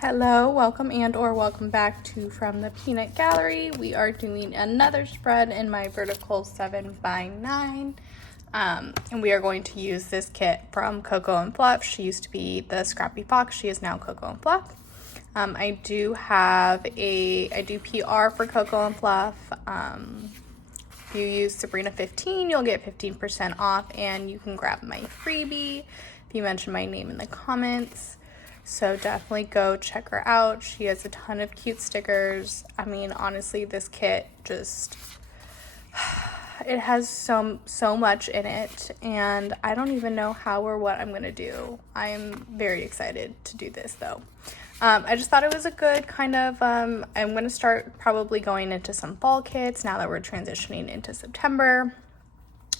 Hello, welcome or welcome back to From the Peanut Gallery. We are doing another spread in my vertical 7x9. And we are going to use this kit from Coco and Fluff. She used to be the Scrappy Fox. She is now Coco and Fluff. I do PR for Coco and Fluff. If you use Sabrina15, you'll get 15% off, and you can grab my freebie if you mention my name in the comments. So definitely go check her out. She has a ton of cute stickers. I mean, honestly, this kit just, it has so much in it, and I don't even know how or what I'm gonna do. I am very excited to do this though. I just thought it was a good kind of, I'm gonna start probably going into some fall kits now that we're transitioning into September.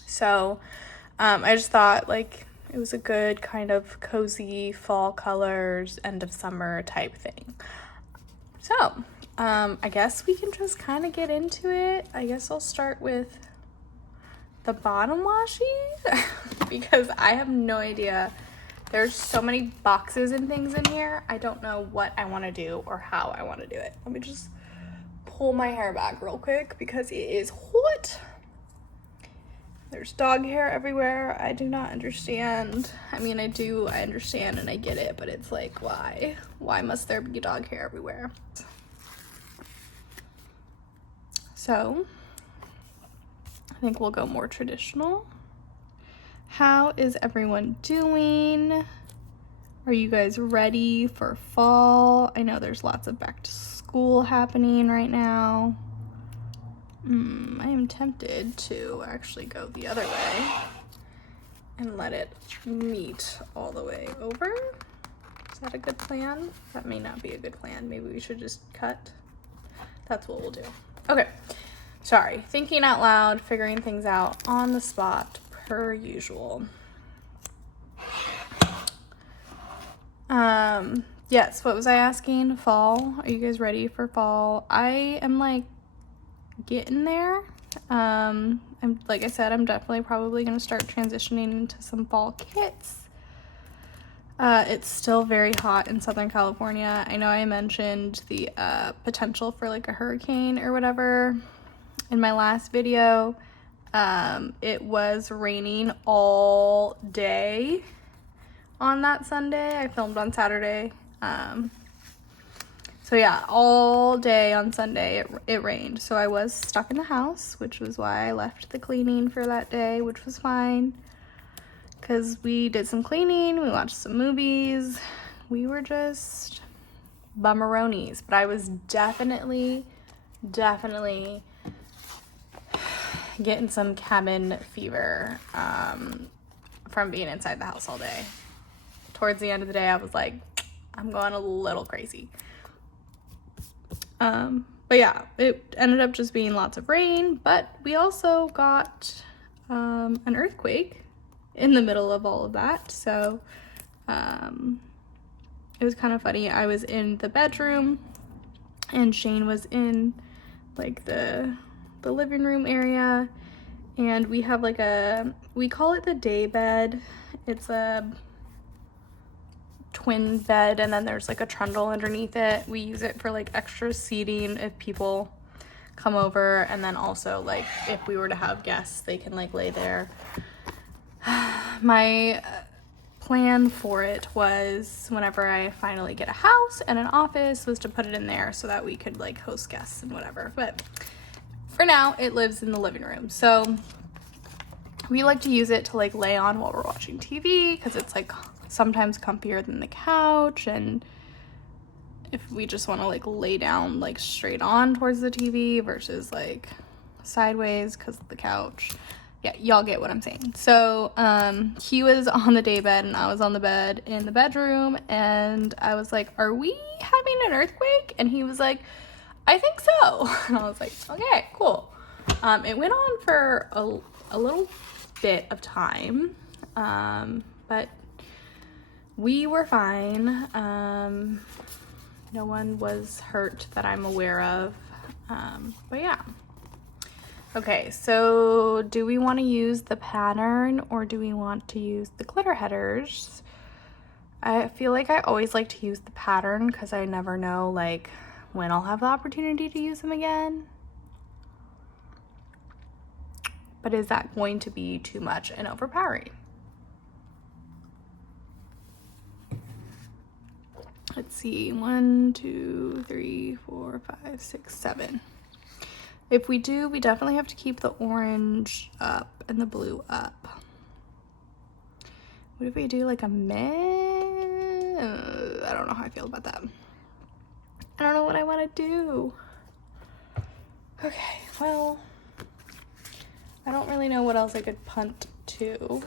So I just thought like it was a good kind of cozy fall colors, end of summer type thing. So I guess we can just kind of get into it. I guess I'll start with the bottom washi because I have no idea. There's so many boxes and things in here. I don't know what I want to do or how I want to do it. Let me just pull my hair back real quick because it is hot. There's dog hair everywhere. I do not understand. I mean, I understand and I get it, but it's like, why? Why must there be dog hair everywhere? So, I think we'll go more traditional. How is everyone doing? Are you guys ready for fall? I know there's lots of back to school happening right now. I am tempted to actually go the other way and let it meet all the way over. Is that a good plan? That may not be a good plan. Maybe we should just cut. That's what we'll do. Okay, sorry. Thinking out loud, figuring things out on the spot per usual. Yes, what was I asking? Fall? Are you guys ready for fall? I am like getting there. I'm like I said, I'm definitely probably gonna start transitioning into some fall kits. It's still very hot in Southern California. I know I mentioned the potential for like a hurricane or whatever in my last video. It was raining all day on that Sunday. I filmed on Saturday. So yeah, all day on Sunday it rained. So I was stuck in the house, which was why I left the cleaning for that day, which was fine. Because we did some cleaning, we watched some movies. We were just bummeronies. But I was definitely getting some cabin fever from being inside the house all day. Towards the end of the day, I was like, I'm going a little crazy. But yeah, it ended up just being lots of rain, but we also got an earthquake in the middle of all of that. So it was kind of funny. I was in the bedroom and Shane was in like the living room area, and we have like we call it the day bed. It's a twin bed, and then there's like a trundle underneath it. We use it for like extra seating if people come over, and then also like if we were to have guests, they can like lay there. My plan for it was, whenever I finally get a house and an office, was to put it in there so that we could like host guests and whatever. But for now, it lives in the living room. So we like to use it to like lay on while we're watching TV, because it's like sometimes comfier than the couch, and if we just want to like lay down like straight on towards the TV versus like sideways because of the couch. Yeah, y'all get what I'm saying. So he was on the day bed and I was on the bed in the bedroom, and I was like, are we having an earthquake? And he was like, I think so. And I was like, okay, cool. It went on for a little bit of time, but we were fine. No one was hurt that I'm aware of. But yeah. Okay, so do we want to use the pattern or do we want to use the glitter headers? I feel like I always like to use the pattern because I never know like when I'll have the opportunity to use them again. But is that going to be too much and overpowering? Let's see, 1, 2, 3, 4, 5, 6, 7. If we do, we definitely have to keep the orange up and the blue up. What if we do like a mid? I don't know how I feel about that. I don't know what I want to do. Okay, well, I don't really know what else I could punt to.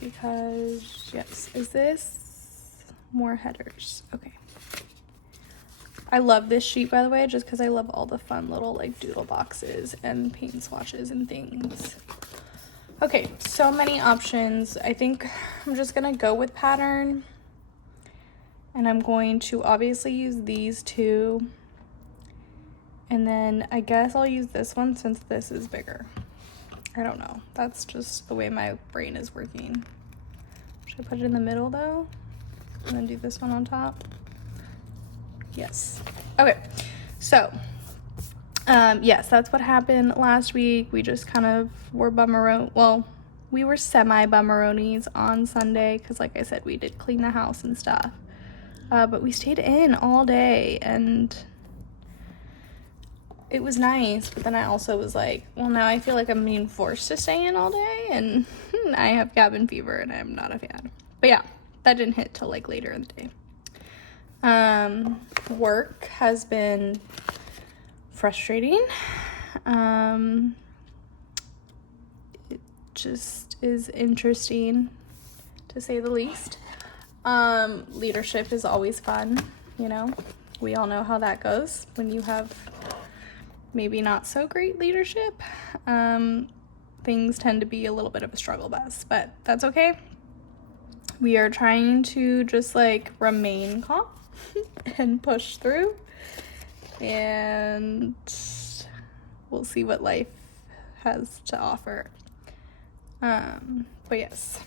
Because, yes, is this more headers? Okay. I love this sheet, by the way, just because I love all the fun little like doodle boxes and paint swatches and things. Okay, so many options. I think I'm just gonna go with pattern, and I'm going to obviously use these two, and then I guess I'll use this one since this is bigger. I don't know, that's just the way my brain is working. Should I put it in the middle though, and then do this one on top? Yes. Okay, so yes, that's what happened last week. We just kind of were we were semi-bummeronies on Sunday because, like I said, we did clean the house and stuff. But we stayed in all day, and it was nice. But then I also was like, well, now I feel like I'm being forced to stay in all day, and I have cabin fever, and I'm not a fan. But yeah, that didn't hit till like later in the day. Work has been frustrating. It just is interesting, to say the least. Leadership is always fun, you know. We all know how that goes when you have maybe not so great leadership. Things tend to be a little bit of a struggle bus, but that's okay. We are trying to just like remain calm and push through, and we'll see what life has to offer. But yes,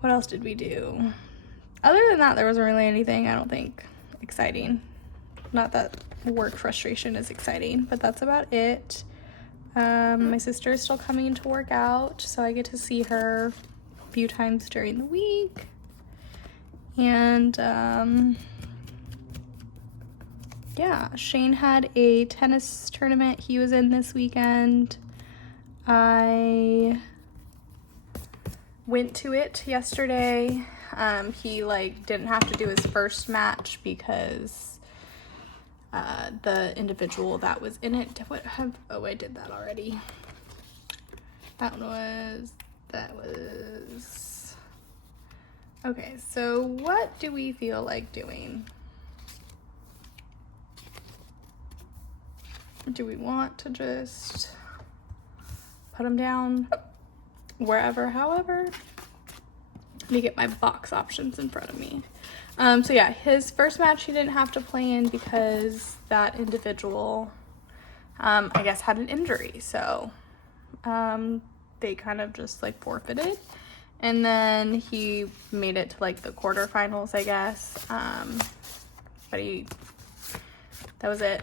what else did we do? Other than that, there wasn't really anything, I don't think, exciting. Not that work frustration is exciting, but that's about it. My sister is still coming to work out, so I get to see her a few times during the week. And yeah, Shane had a tennis tournament he was in this weekend. I went to it yesterday. He like didn't have to do his first match because the individual that was in it, I did that already. That was okay. So what do we feel like doing? Do we want to just put him down wherever, however? Let me get my box options in front of me. So yeah, his first match he didn't have to play in because that individual, I guess, had an injury. So they kind of just like forfeited. And then he made it to like the quarterfinals, I guess. But that was it.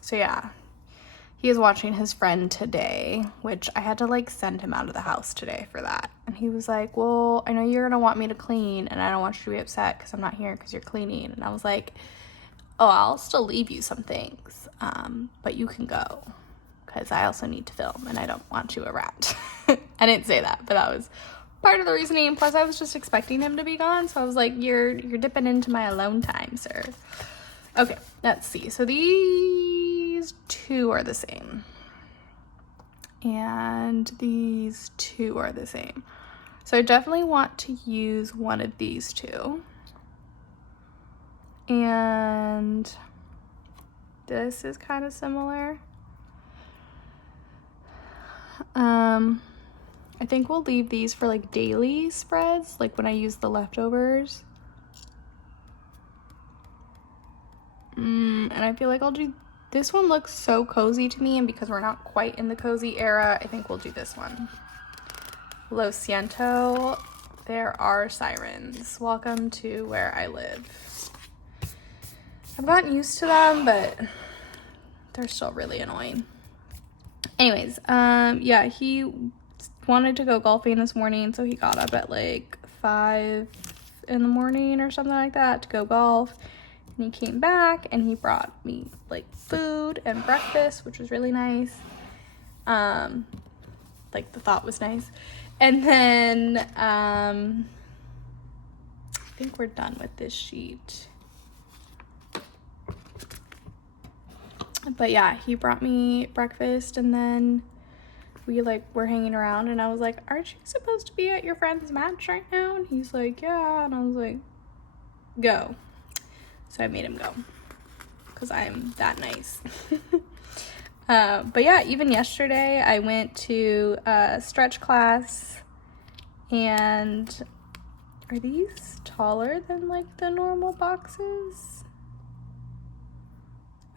So yeah, he is watching his friend today, which I had to like send him out of the house today for that. And he was like, well, I know you're gonna want me to clean, and I don't want you to be upset because I'm not here because you're cleaning. And I was like, oh, I'll still leave you some things, but you can go because I also need to film and I don't want you around. I didn't say that, but that was part of the reasoning. Plus I was just expecting him to be gone, so I was like, you're dipping into my alone time, sir. Okay, let's see. So these two are the same, and these two are the same. So I definitely want to use one of these two. And this is kind of similar. I think we'll leave these for like daily spreads, like when I use the leftovers. And I feel like I'll do This one looks so cozy to me, and because we're not quite in the cozy era, I think we'll do this one. Lo siento, there are sirens. Welcome to where I live. I've gotten used to them, but they're still really annoying. Anyways, yeah, he wanted to go golfing this morning, so he got up at like 5 in the morning or something like that to go golf. And he came back and he brought me like food and breakfast, which was really nice. Like the thought was nice. And then I think we're done with this sheet. But yeah, he brought me breakfast, and then we like were hanging around, and I was like, aren't you supposed to be at your friend's match right now? And he's like, yeah. And I was like, go. So I made him go because I'm that nice. But yeah, even yesterday I went to a stretch class, and are these taller than like the normal boxes?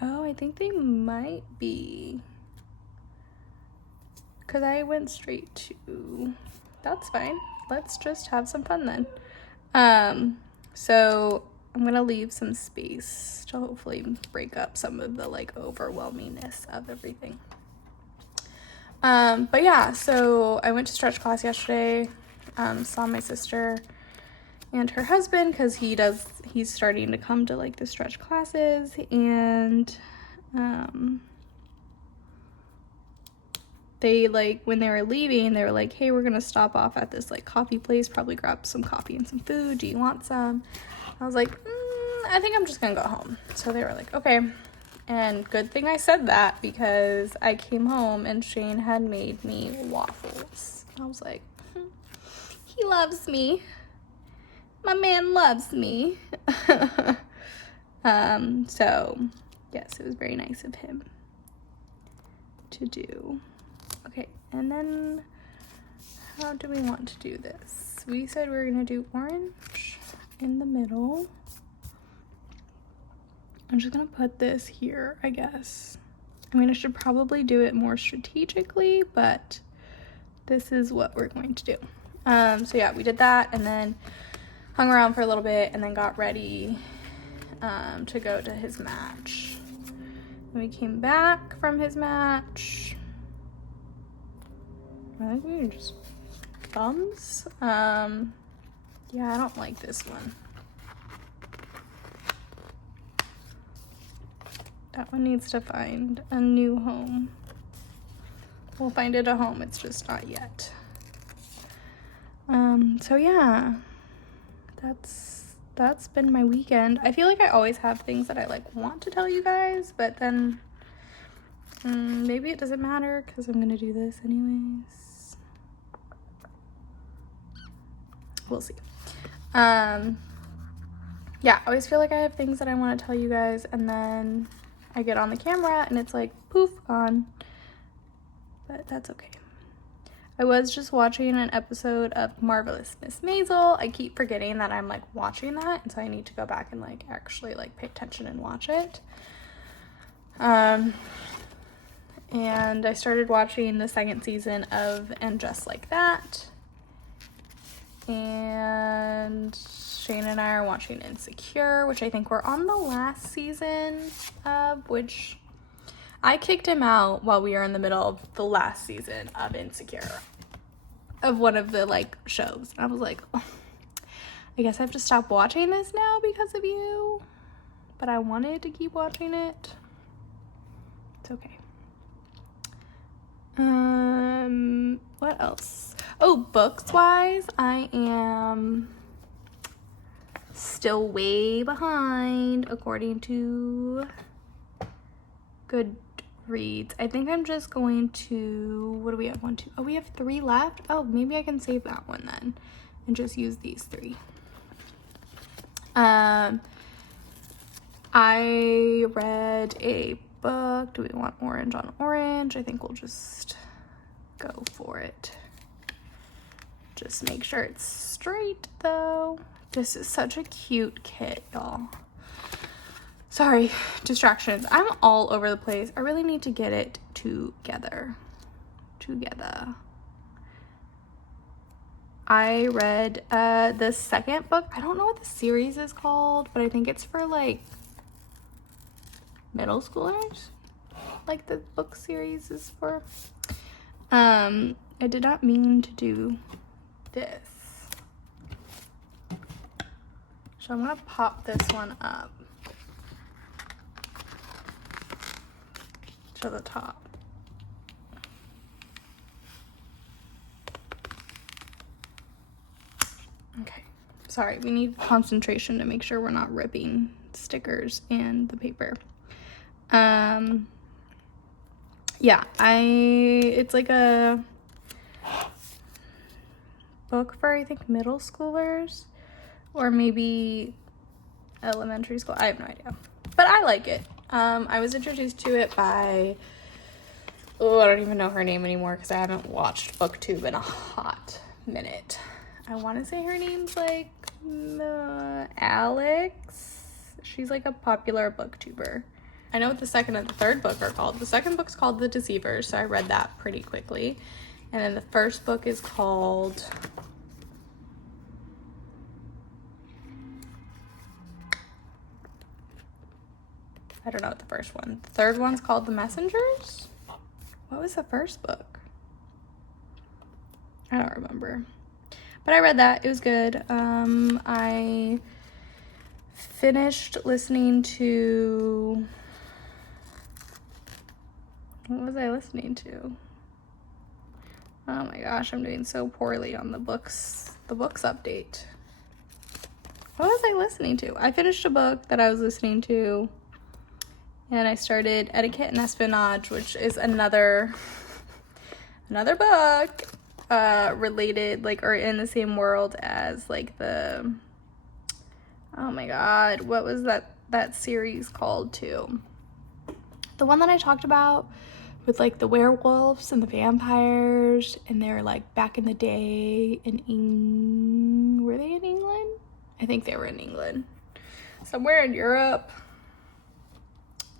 Oh, I think they might be, because I went straight to, that's fine. Let's just have some fun then. So I'm gonna leave some space to hopefully break up some of the like overwhelmingness of everything. But yeah, so I went to stretch class yesterday, saw my sister and her husband, because he's starting to come to like the stretch classes, and they like, when they were leaving, they were like, hey, we're gonna stop off at this like coffee place, probably grab some coffee and some food, do you want some? I was like, I think I'm just gonna go home. So they were like, okay. And good thing I said that, because I came home and Shane had made me waffles. I was like, he loves me. My man loves me. So yes, it was very nice of him to do. Okay, and then how do we want to do this? We said we were gonna do orange in the middle. I'm just gonna put this here, I guess. I mean, I should probably do it more strategically, but this is what we're going to do. So yeah, we did that, and then hung around for a little bit, and then got ready to go to his match. And we came back from his match. I think we were just thumbs. Yeah, I don't like this one. That one needs to find a new home. We'll find it a home, it's just not yet. So yeah, that's been my weekend. I feel like I always have things that I like want to tell you guys, but then maybe it doesn't matter because I'm gonna do this anyways. We'll see. Yeah, I always feel like I have things that I want to tell you guys, and then I get on the camera and it's like poof, gone. But that's okay. I was just watching an episode of Marvelous Miss Maisel. I keep forgetting that I'm like watching that, and so I need to go back and like actually like pay attention and watch it. And I started watching the second season of And Just Like That. And Shane and I are watching Insecure, which I think we're on the last season of, which I kicked him out while we were in the middle of the last season of Insecure, of one of the like shows. And I was like, oh, I guess I have to stop watching this now because of you. But I wanted to keep watching it. It's okay. What else? Oh, books wise, I am still way behind according to Goodreads. I think I'm just going to, what do we have? 1, 2, oh, we have 3 left. Oh, maybe I can save that one then and just use these 3. I read a book. Do we want orange on orange? I think we'll just go for it. Just make sure it's straight though. This is such a cute kit, y'all. Sorry, distractions. I'm all over the place. I really need to get it together. I read the second book. I don't know what the series is called, but I think it's for like middle schoolers. Like the book series is for. I did not mean to do this. So I'm gonna pop this one up to the top. Okay, sorry, we need concentration to make sure we're not ripping stickers and the paper. Yeah, it's like a book for, I think, middle schoolers or maybe elementary school. I have no idea, but I like it. I was introduced to it by, I don't even know her name anymore because I haven't watched BookTube in a hot minute. I want to say her name's like Alex. She's like a popular booktuber. I know what the second and the third book are called. The second book's called The Deceivers, so I read that pretty quickly. And then the first book is called... I don't know what the first one. The third one's called The Messengers? What was the first book? I don't remember. But I read that. It was good. I finished listening to... What was I listening to? Oh my gosh, I'm doing so poorly on the books update. What was I listening to? I finished a book that I was listening to, and I started Etiquette and Espionage, which is another book related, like, or in the same world as like the, oh my god, what was that series called too? The one that I talked about with like the werewolves and the vampires, and they're like back in the day were they in England? I think they were in England. Somewhere in Europe.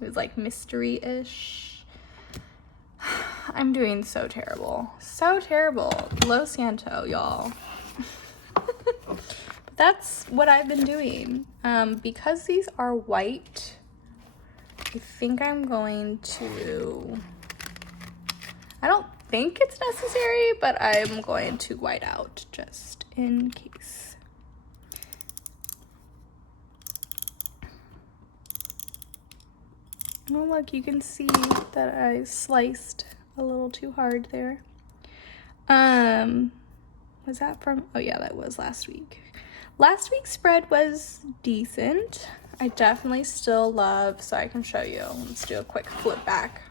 It was like mystery-ish. I'm doing so terrible. So terrible. Lo Santo, y'all. But that's what I've been doing. Because these are white, I think I'm going to... I don't think it's necessary, but I'm going to white out just in case. Oh, look, you can see that I sliced a little too hard there. Was that from... Oh, yeah, that was last week. Last week's spread was decent. I definitely still love... So I can show you. Let's do a quick flip back.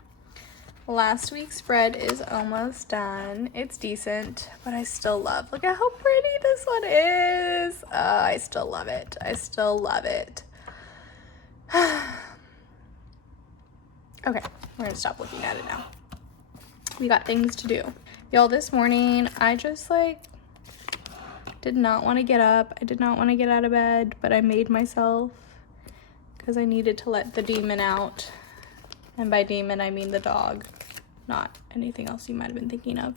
Last week's spread is almost done. It's decent, but I still love... Look at how pretty this one is. I still love it. I still love it. Okay, we're gonna stop looking at it now. We got things to do. Y'all, this morning, I just, like, did not want to get up. I did not want to get out of bed, but I made myself because I needed to let the demon out. And by demon, I mean the dog, not anything else you might have been thinking of.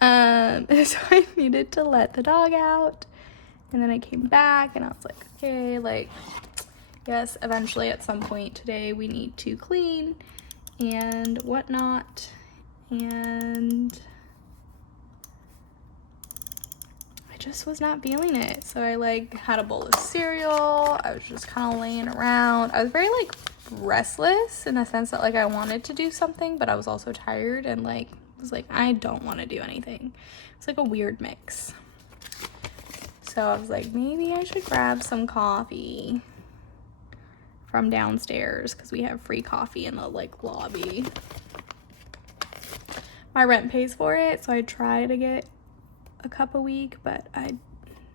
So I needed to let the dog out. And then I came back and I was like, okay, like, yes, eventually at some point today we need to clean and whatnot. And I just was not feeling it. So I like had a bowl of cereal. I was just kind of laying around. I was very like restless in the sense that like I wanted to do something, but I was also tired and like was like, I don't want to do anything. It's like a weird mix. So I was like, maybe I should grab some coffee from downstairs because we have free coffee in the like lobby. My rent pays for it, so I try to get a cup a week, but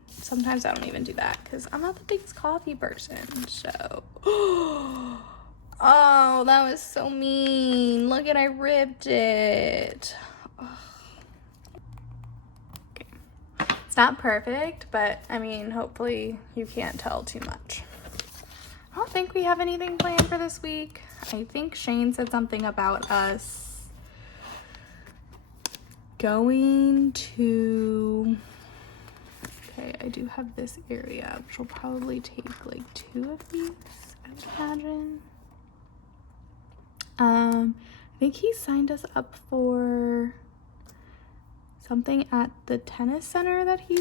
sometimes I don't even do that because I'm not the biggest coffee person. So oh, that was so mean. Look at, I ripped it. Oh. Okay. It's not perfect, but I mean, hopefully you can't tell too much. I don't think we have anything planned for this week. I think Shane said something about us going to, okay, I do have this area, which will probably take like 2 of these, I would imagine. I think he signed us up for something at the tennis center that he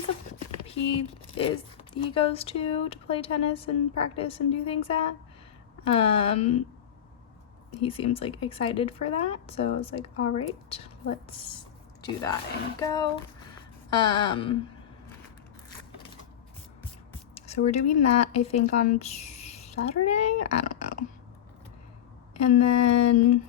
goes to play tennis and practice and do things at. He seems like excited for that, so I was like, all right, let's do that and go. So we're doing that, I think, on Saturday. I don't know. And then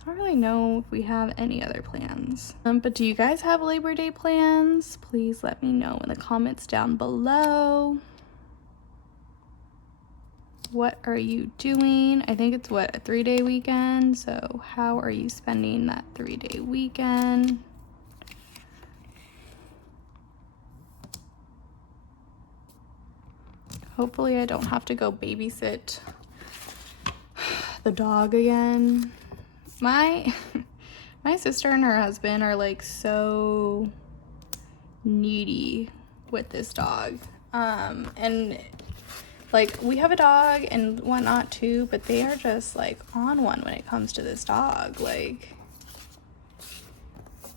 I don't really know if we have any other plans. But do you guys have Labor Day plans? Please let me know in the comments down below. What are you doing? I think it's what, a 3-day weekend? So how are you spending that 3-day weekend? Hopefully I don't have to go babysit the dog again. My sister and her husband are like so needy with this dog. And like we have a dog and whatnot too, but they are just like on one when it comes to this dog. Like,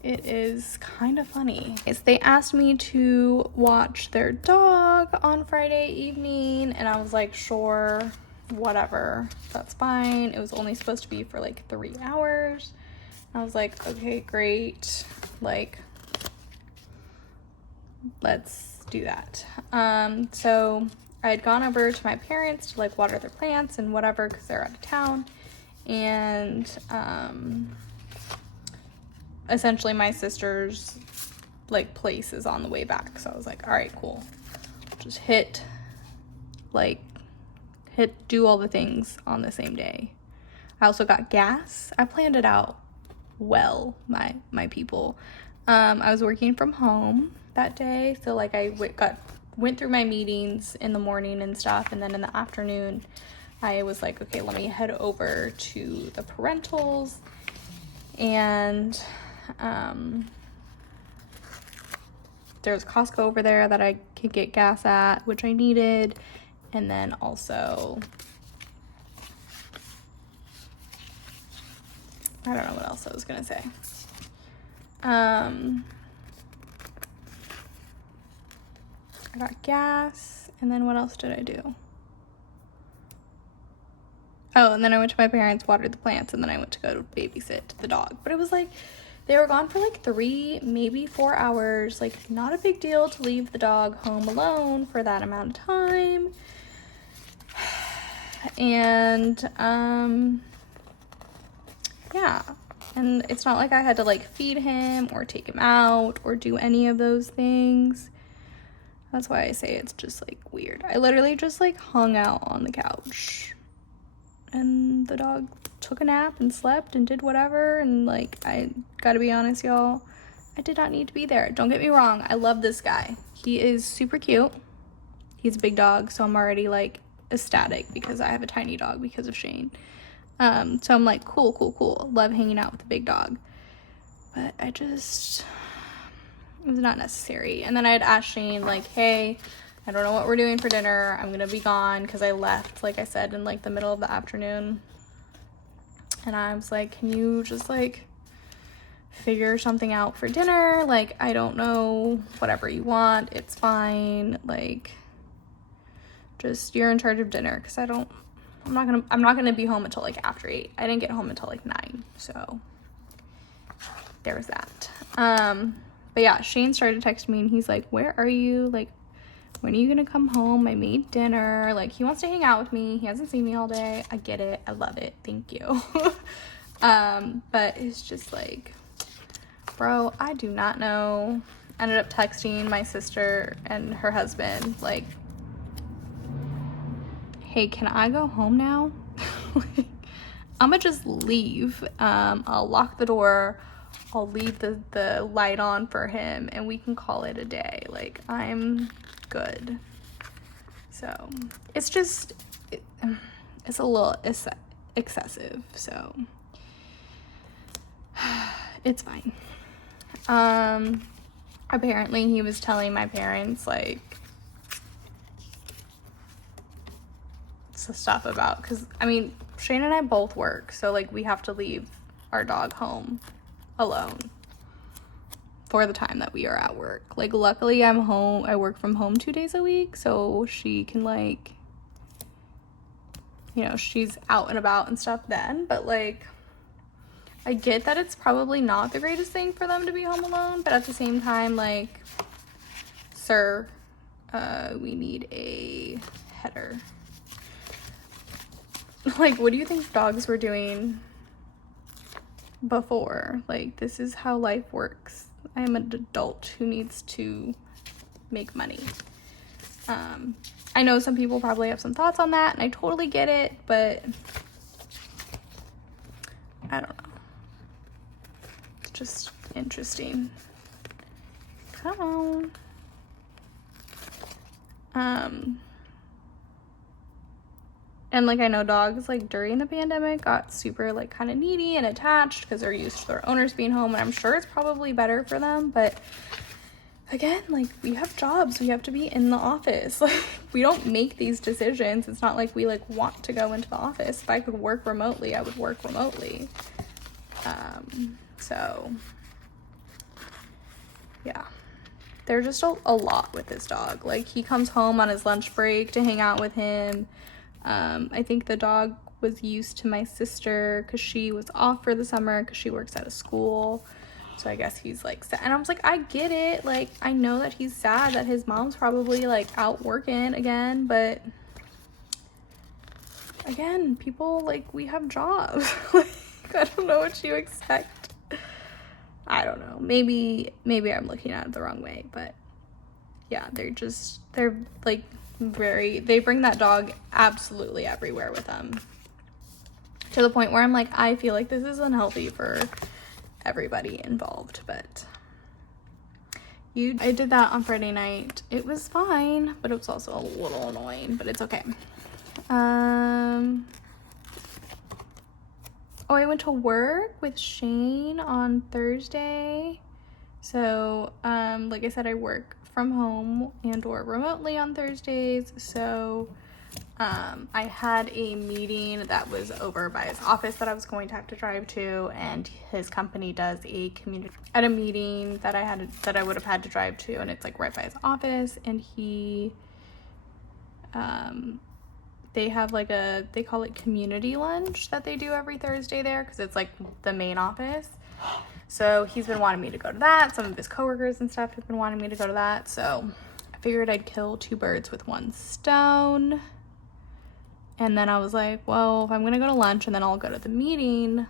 it is kind of funny. They asked me to watch their dog on Friday evening, and I was like, sure, whatever, that's fine. It was only supposed to be for like 3 hours. I was like, okay, great, like, let's do that. So I had gone over to my parents to like water their plants and whatever because they're out of town, and essentially my sister's like place is on the way back, so I was like, all right, cool, just do all the things on the same day. I also got gas. I planned it out well, my people. I was working from home that day, so like I went through my meetings in the morning and stuff, and then in the afternoon I was like, okay, let me head over to the parentals, and there's Costco over there that I could get gas at, which I needed. And then also, I don't know what else I was gonna say. I got gas, and then what else did I do? Oh, and then I went to my parents, watered the plants, and then I went to go babysit the dog. But it was like, they were gone for like 3, maybe 4 hours. Like, not a big deal to leave the dog home alone for that amount of time. And yeah, and it's not like I had to like feed him or take him out or do any of those things. That's why I say it's just like weird. I literally just like hung out on the couch, and the dog took a nap and slept and did whatever. And like, I gotta be honest, y'all, I did not need to be there. Don't get me wrong, I love this guy. He is super cute. He's a big dog, so I'm already like ecstatic because I have a tiny dog because of Shane. So I'm like, cool. Love hanging out with the big dog. But it was not necessary. And then I had asked Shane, like, hey, I don't know what we're doing for dinner. I'm gonna be gone because I left, like I said, in like the middle of the afternoon. And I was like, can you just like figure something out for dinner? Like, I don't know, whatever you want, it's fine. Like, just, you're in charge of dinner, because I'm not gonna be home until like after 8. I didn't get home until like 9, so there was that. But yeah, Shane started texting me and he's like, where are you? Like, when are you gonna come home? I made dinner. Like, he wants to hang out with me. He hasn't seen me all day. I get it. I love it. Thank you. But it's just like, bro, I do not know. Ended up texting my sister and her husband, like, hey, can I go home now? Like, I'm gonna just leave. I'll lock the door. I'll leave the light on for him, and we can call it a day. Like, I'm good. So it's just, it's a little excessive, so it's fine. Apparently he was telling my parents like stuff about, because I mean Shane and I both work, so like we have to leave our dog home alone for the time that we are at work. Like luckily I work from home 2 days a week, so she can like, you know, she's out and about and stuff then, but like I get that it's probably not the greatest thing for them to be home alone, but at the same time, like, sir, we need a header. Like, what do you think dogs were doing before? Like, this is how life works. I am an adult who needs to make money. I know some people probably have some thoughts on that, and I totally get it, but I don't know. It's just interesting. Come on. And like I know dogs like during the pandemic got super like kind of needy and attached because they're used to their owners being home, and I'm sure it's probably better for them, but again, like we have jobs, we have to be in the office. Like we don't make these decisions. It's not like we like want to go into the office. If I could work remotely, I would work remotely. So yeah, there's just a lot with this dog. Like he comes home on his lunch break to hang out with him. I think the dog was used to my sister because she was off for the summer because she works at a school. So I guess he's like sad. And I was like, I get it. Like, I know that he's sad that his mom's probably like out working again. But again, people like, we have jobs. Like, I don't know what you expect. I don't know. Maybe I'm looking at it the wrong way. But yeah, they're like they bring that dog absolutely everywhere with them. To the point where I'm like, I feel like this is unhealthy for everybody involved. But I did that on Friday night. It was fine, but it was also a little annoying, but it's okay. Oh, I went to work with Shane on Thursday. So, like I said, I work from home and or remotely on Thursdays. So, I had a meeting that was over by his office that I was going to have to drive to, and his company does a community at a meeting that I would have had to drive to, and it's like right by his office. And they have like they call it community lunch that they do every Thursday there because it's like the main office. So he's been wanting me to go to that. Some of his coworkers and stuff have been wanting me to go to that. So I figured I'd kill 2 birds with 1 stone. And then I was like, well, if I'm going to go to lunch and then I'll go to the meeting,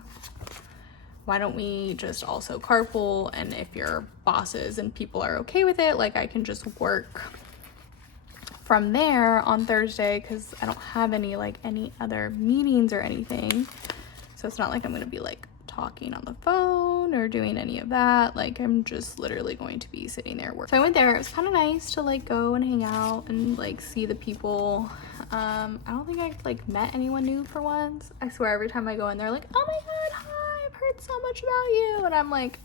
why don't we just also carpool? And if your bosses and people are okay with it, like I can just work from there on Thursday because I don't have any other meetings or anything. So it's not like I'm going to be like talking on the phone or doing any of that. Like I'm just literally going to be sitting there working. So I went there. It was kind of nice to like go and hang out and like see the people. I don't think I like met anyone new for once. I swear every time I go in they're like, oh my god, hi, I've heard so much about you, and I'm like,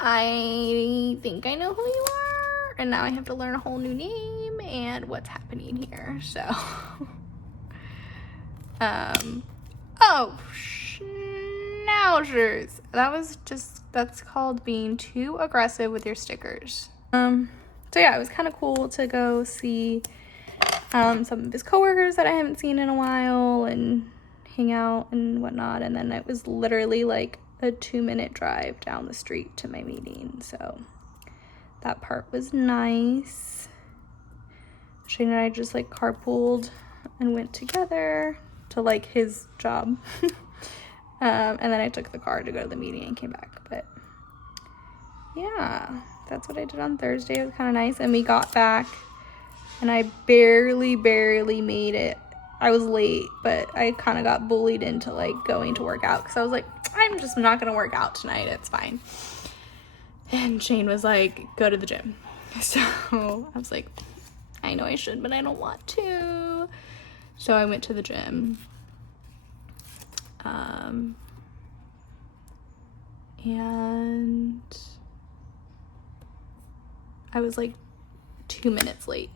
I think I know who you are, and now I have to learn a whole new name and what's happening here. So oh schnauzers, that's called being too aggressive with your stickers. So yeah, it was kind of cool to go see some of his coworkers that I haven't seen in a while and hang out and whatnot. And then it was literally like a 2-minute drive down the street to my meeting, so that part was nice. Shane and I just like carpooled and went together to like his job. And then I took the car to go to the meeting and came back. But yeah, that's what I did on Thursday. It was kind of nice. And we got back and I barely made it. I was late, but I kind of got bullied into like going to work out because I was like, I'm just not gonna work out tonight, it's fine. And Shane was like, go to the gym. So I was like, I know I should, but I don't want to. So I went to the gym. And I was like 2 minutes late.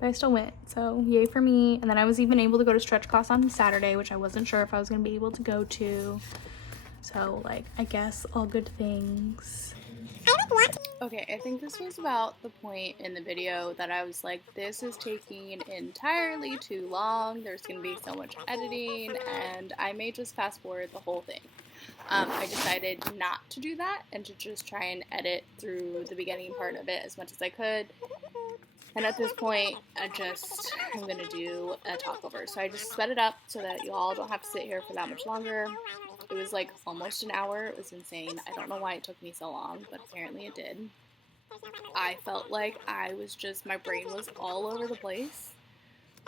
But I still went, so yay for me. And then I was even able to go to stretch class on Saturday, which I wasn't sure if I was going to be able to go to. So, like, I guess all good things. Okay, I think this was about the point in the video that I was like, this is taking entirely too long. There's going to be so much editing, and I may just fast forward the whole thing. I decided not to do that and to just try and edit through the beginning part of it as much as I could. And at this point, I'm going to do a talkover. So I just sped it up so that you all don't have to sit here for that much longer. It was like almost an hour. It was insane. I don't know why it took me so long, but apparently it did. I felt like my brain was all over the place.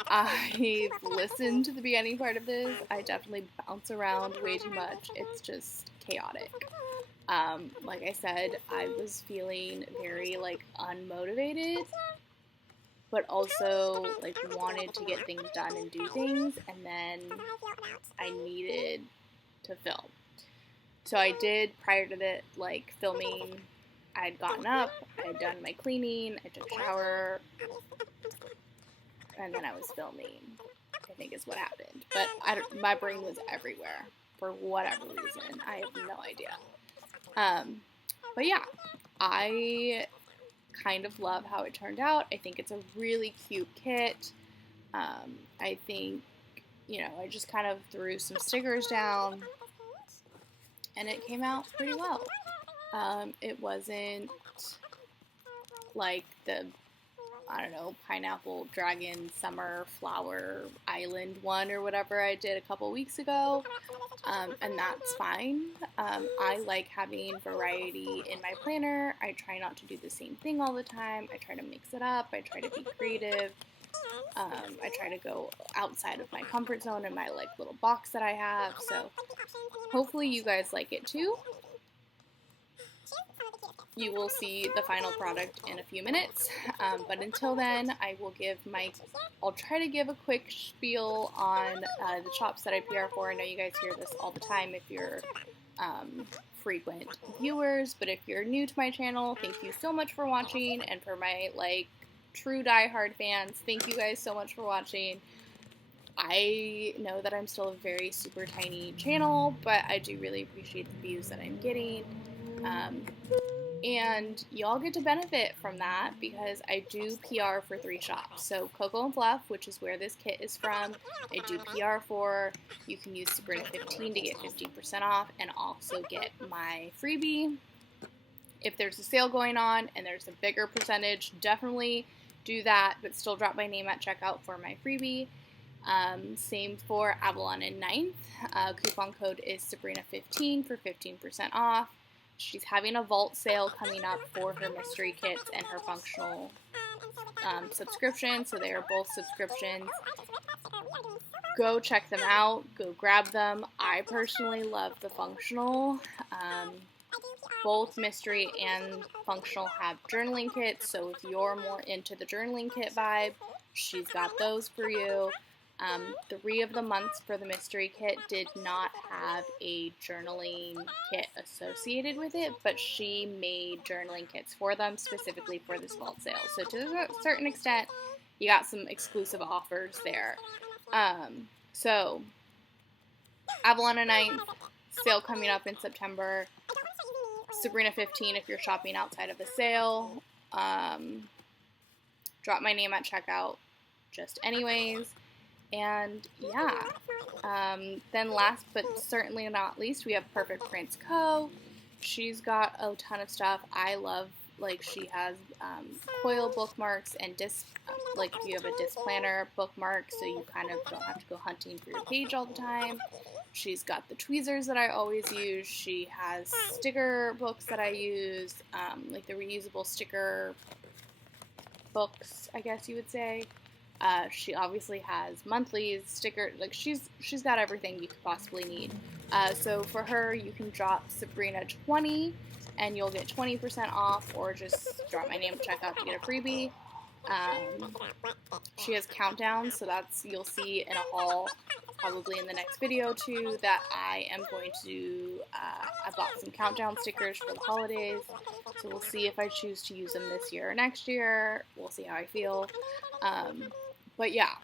I've listened to the beginning part of this. I definitely bounce around way too much. It's just chaotic. Like I said, I was feeling very, like, unmotivated, but also, like, wanted to get things done and do things, and then I needed to film. So I did, prior to the, like, filming, I had gotten up, I had done my cleaning, I took a shower, and then I was filming, I think is what happened. But my brain was everywhere for whatever reason. I have no idea. But yeah, I kind of love how it turned out. I think it's a really cute kit. I think, you know, I just kind of threw some stickers down, and it came out pretty well. It wasn't like the, I don't know, pineapple dragon summer flower island one or whatever I did a couple weeks ago, and that's fine. I like having variety in my planner. I try not to do the same thing all the time. I try to mix it up. I try to be creative. I try to go outside of my comfort zone in my, like, little box that I have, so hopefully you guys like it too. You will see the final product in a few minutes, but until then, I'll try to give a quick spiel on the shops that I PR for. I know you guys hear this all the time if you're frequent viewers, but if you're new to my channel, thank you so much for watching, and for my, like, true diehard fans, thank you guys so much for watching. I know that I'm still a very super tiny channel, but I do really appreciate the views that I'm getting. And y'all get to benefit from that because I do PR for 3 shops. So Coco and Fluff, which is where this kit is from, I do PR for. You can use Sabrina15 to get 15% off and also get my freebie. If there's a sale going on and there's a bigger percentage, definitely do that, but still drop my name at checkout for my freebie. Same for Avalon and 9th. Coupon code is Sabrina15 for 15% off. She's having a vault sale coming up for her mystery kits and her functional subscription, so they are both subscriptions. Go check them out. Go grab them. I personally love the functional. Both mystery and functional have journaling kits, so if you're more into the journaling kit vibe, she's got those for you. 3 of the months for the mystery kit did not have a journaling kit associated with it, but she made journaling kits for them specifically for this vault sale. So to a certain extent, you got some exclusive offers there. So Avalon and 9th, sale coming up in September. Sabrina15 if you're shopping outside of a sale. Drop my name at checkout just anyways. And yeah, then last but certainly not least, we have Perfect Prints Co. She's got a ton of stuff. I love, like, she has coil bookmarks and disc, like, if you have a disc planner bookmark, so you kind of don't have to go hunting for your page all the time. She's got the tweezers that I always use. She has sticker books that I use, like the reusable sticker books, I guess you would say. She obviously has monthlies, stickers, like she's got everything you could possibly need. So for her, you can drop Sabrina20 and you'll get 20% off, or just drop my name at checkout to get a freebie. She has countdowns, so that's, you'll see in a haul probably in the next video too, that I am going to, I bought some countdown stickers for the holidays, so we'll see if I choose to use them this year or next year. We'll see how I feel. But yeah,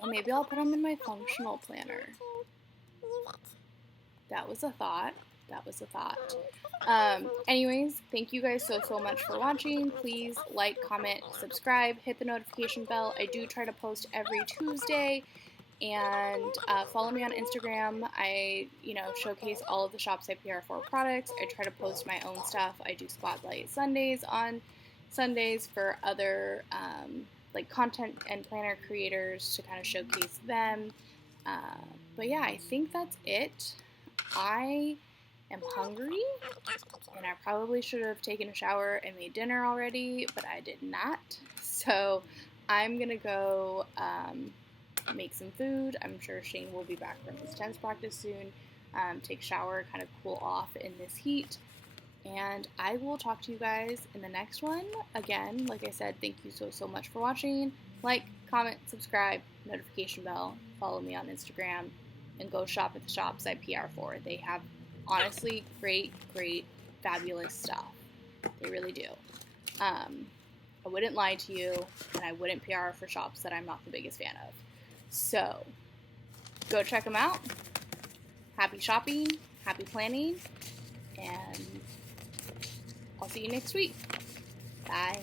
well, maybe I'll put them in my functional planner. That was a thought. Anyways, thank you guys so much for watching. Please like, comment, subscribe, hit the notification bell. I do try to post every Tuesday, and follow me on Instagram. I, showcase all of the shops I PR for products. I try to post my own stuff. I do Spotlight Sundays on Sundays for other like content and planner creators to kind of showcase them. But yeah, I think that's it. I am hungry, and I probably should have taken a shower and made dinner already, but I did not. So I'm gonna go make some food. I'm sure Shane will be back from his tennis practice soon. Take a shower, kind of cool off in this heat. And I will talk to you guys in the next one. Again, like I said, thank you so much for watching. Like, comment, subscribe, notification bell, follow me on Instagram, and go shop at the shops I PR for. They have, honestly, great, fabulous stuff. They really do. I wouldn't lie to you, and I wouldn't PR for shops that I'm not the biggest fan of. So, go check them out. Happy shopping, happy planning, and I'll see you next week. Bye.